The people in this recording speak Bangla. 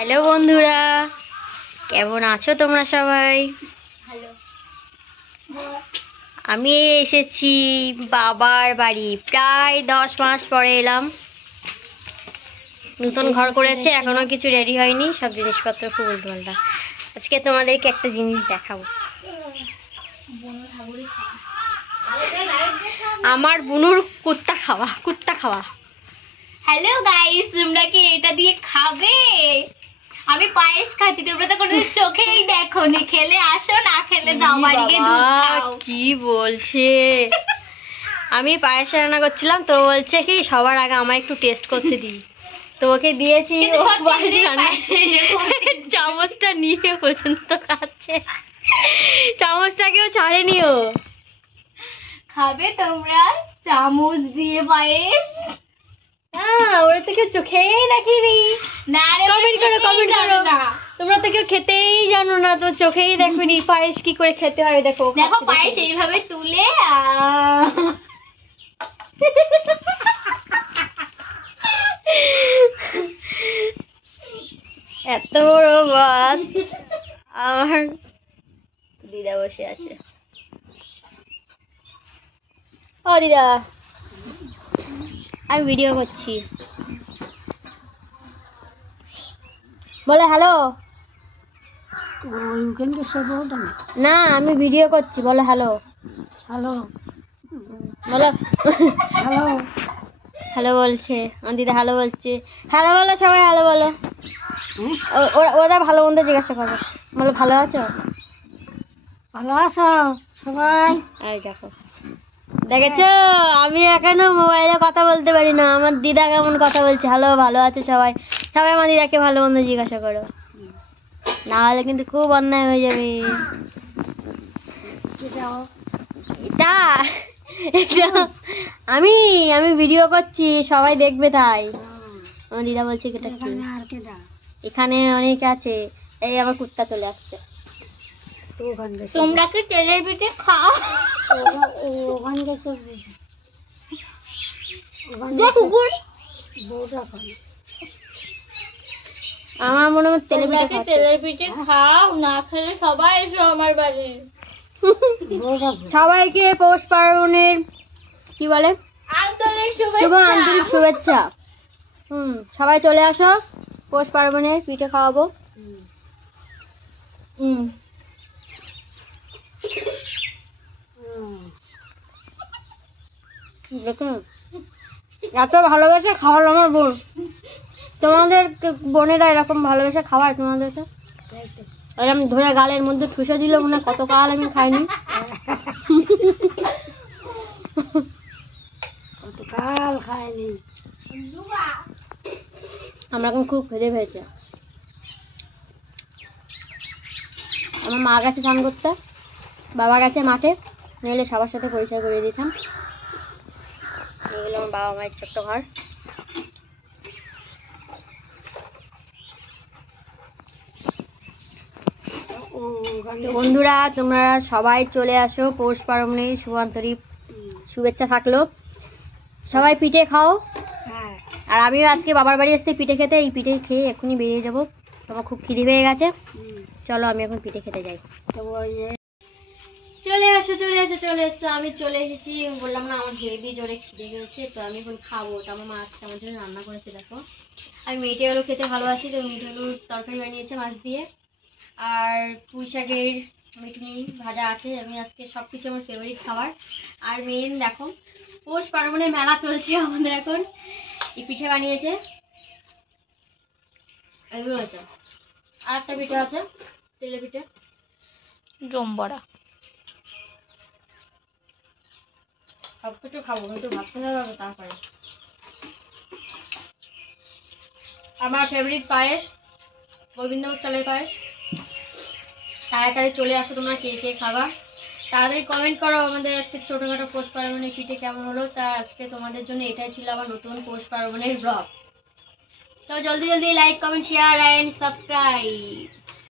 হ্যালো বন্ধুরা, কেমন আছো তোমরা সবাই? আমি এসেছি বাবার বাড়ি, প্রায় 10 মাস পরে এলাম। নতুন ঘর করেছে, এখনো কিছু রেডি হয়নি, সব জিনিসপত্র খুব উল্টোপাল্টা। আজকে তোমাদেরকে একটা জিনিস দেখাবো। আমার বুনুর কুত্তা খাওয়া। হ্যালো গাইস, তোমরা কি এটা দিয়ে খাবে? আমি পায়েস খাচ্ছি, তোমরা তো কোনো চোখেই দেখোনি। খেলে আসো, না খেলে দাও বাড়ি গিয়ে দুধ খাও। কি বলছে? আমি পায়েস রান্না করছিলাম তো বলছে কি সবার আগে আমার একটু টেস্ট করতে দিই, তো ওকে দিয়েছি। চামচটা নিয়ে পর্যন্ত খাচ্ছে, চামচটাকেও ছাড়েনি ও। খাবে তোমরা চামচ দিয়ে পায়েস? ওরা তো কেউ চোখেই দেখিনি। না রে, কমেন্ট করো না। তোমরা তো কেউ খেতেই জানো না, তো চোখেই দেখোনি পায়েস কি করে খেতে হয়। দেখো পায়েস এইভাবে তুলে এত বড় ভাত। আমার দিদা বসে আছে। ও দিদা, আমি ভিডিও করছি, বলে হ্যালো। না, আমি ভিডিও করছি, বলো হ্যালো। হ্যালো বলো হ্যালো। হ্যালো বলছে আমার দিদা, হ্যালো বলছে। হ্যালো বলো সবাই, হ্যালো বলো। ওরা ভালো মন্দ জিজ্ঞাসা করবে, বলো ভালো আছো? ভালো আছো সবাই? এই দেখো, দেখেছো আমি এখনো মোবাইলে কথা বলতে পারি না, আমার দিদা কেমন কথা বলছে। হ্যালো, ভালো আছে সবাই? সবাই আমার দিদাকে ভালো মন্দ জিজ্ঞাসা করো, না হলে কিন্তু খুব অন্যায় হয়ে যাবে। এটা আমি আমি ভিডিও করছি, সবাই দেখবে তাই। আমার দিদা বলছে এটা কি? এখানে অনেক আছে। এই আমার কুত্তা চলে আসছে। তোমরা কি তেলের পিঠে খাও? আমার মনে হয় তেলের পিঠে খাও, না খেলে সবাই এসো আমার বাড়ি। সবাইকে পৌষ পার্বণের কি বলে শুভ আন্তরিক শুভেচ্ছা। সবাই চলে আসো, পৌষ পার্বণে পিঠে খাওয়াবো। দেখুন এত ভালোবেসে খাওয়ালো আমার বোন। তোমাদের বোনেরা এরকম ভালোবেসে খাওয়ায় তোমাদেরকে? এরকম ধরে গালের মধ্যে ঠুসে দিল, মনে কত কাল আমি খাইনি। আমরা এখন খুব খেতে পেয়েছে। আমার মা গেছে স্নান করতে, বাবা গেছে মাঠে, নইলে সবার সাথে পরিচয় করিয়ে দিতাম। এগুলো আমার বাবা মায়ের ছোট্ট ঘর। বন্ধুরা তোমরা সবাই চলে আসো, পৌষ পার্বণের শুভান্তরিক শুভেচ্ছা থাকলো। সবাই পিঠে খাও। আর আমিও আজকে বাবার বাড়ি আসতে পিঠে খেতে, এই পিঠে খেয়ে এখনই বেরিয়ে যাবো। তোমার খুব খিদে পেয়ে গেছে, চলো আমি এখন পিঠে খেতে যাই। চলে এসো। আমি চলে এসেছি, বললাম না আমার হেভি জোরে খিদে পেয়েছে, তো আমি এখন খাবো। তো আমার মা আজকে আমার জন্য রান্না করেছে। দেখো আমি মেটে আলু খেতে ভালোবাসি, তো মেটে আলুর তরকারি বানিয়েছে মাছ দিয়ে, আর পুঁই শাকের মিটুনি ভাজা আছে। আমি আজকে সব কিছু আমার ফেভারিট খাবার। আর মেন দেখো পৌষ পার্বণের মেলা চলছে আমাদের এখন। এই পিঠে বানিয়েছে, এগুলো আছে, আর একটা পিঠে আছে তেলের পিঠে, জম্বরা। সব কিছু খাবো, কিন্তু ভাত খেতে হবে তারপরে। আমার ফেভারিট পায়েস গোবিন্দভোগ চালের পায়েস। তাড়াতাড়ি চলে আসো তোমরা, কে কে খাবা তাড়াতাড়ি কমেন্ট করো। আমাদের আজকে ছোটোখাটো পৌষ পার্বণের পিঠে কেমন হলো, তা আজকে তোমাদের জন্য এটাই ছিল আমার নতুন পৌষ পার্বণের ব্লগ। তো জলদি like comment share and subscribe.